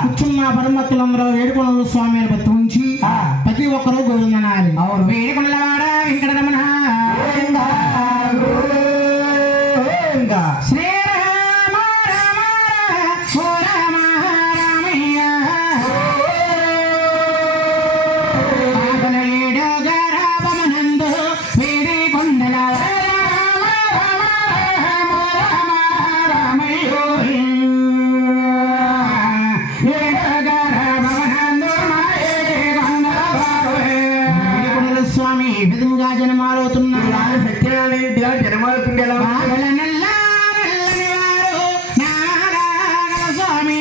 కూర్చున్న పరమత్తులందరూ ఏడుకొండల స్వామి అని భక్తి ఉంచి ప్రతి ఒక్కరూ గోవిందనాలి. అవును, ఏడుకొండల వాడ వెంకట రమణ శ్రీరామ రామ ఓ రామ రామయ్య పాదల ఏడు గరాపమనందు ఏడుకొండల స్వామి విధంగా జనమాలవుతున్నారు. సత్యనారాయణ జనమాలవుతుండే స్వామి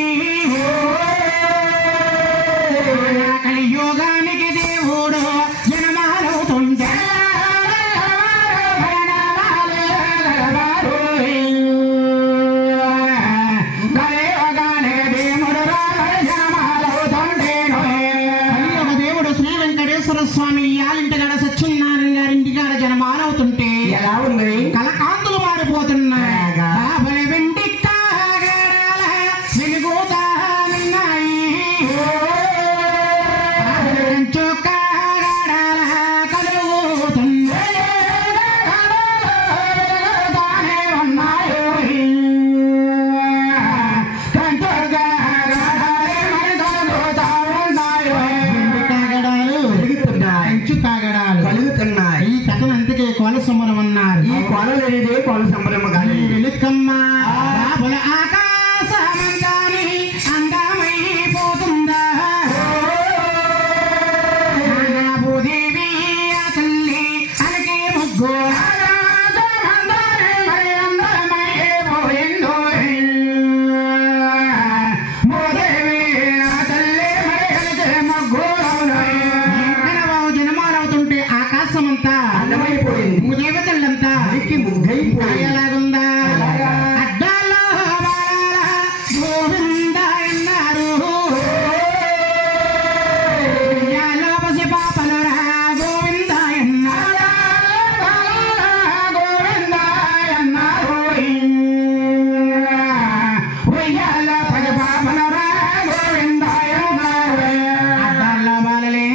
కలియుగానికి దేవుడు జనమాలవుతుంటే దేవుడు శ్రీ వెంకటేశ్వర స్వామి యాలింటగడ సత్యనారాయణ గారింటి కాడ జనమాలవుతుంటే ఎలా ఉంది? కలకాంతులు మారిపోతున్నాయి. వెండి కాగడాల వెలుగుతానున్నాయి. కాగడాల కలుగుతున్నాయి. కాగడాలు కలుగుతున్నాయి. ఈ కథను అందుకే కోల సంబరం అన్నారు. ఈ కోల లేనిదే కోల సంబరం కానీ వెలుకమ్మ రాబుల ఆకాశమంతాని అందమైపోతుందా భూదేవి ఆ తల్లి అలకే ముగ్గు దేవతలంతా ముగ్గైపోయేలాగుందా అడ్డాలో గోవింద అన్నారు. పసి పాపలరా గోవింద అన్నారు. గోవింద అన్నారు. ఉయ్యాల పసి పాపలరా గోవింద అన్నారు. అడ్డాల బాలలే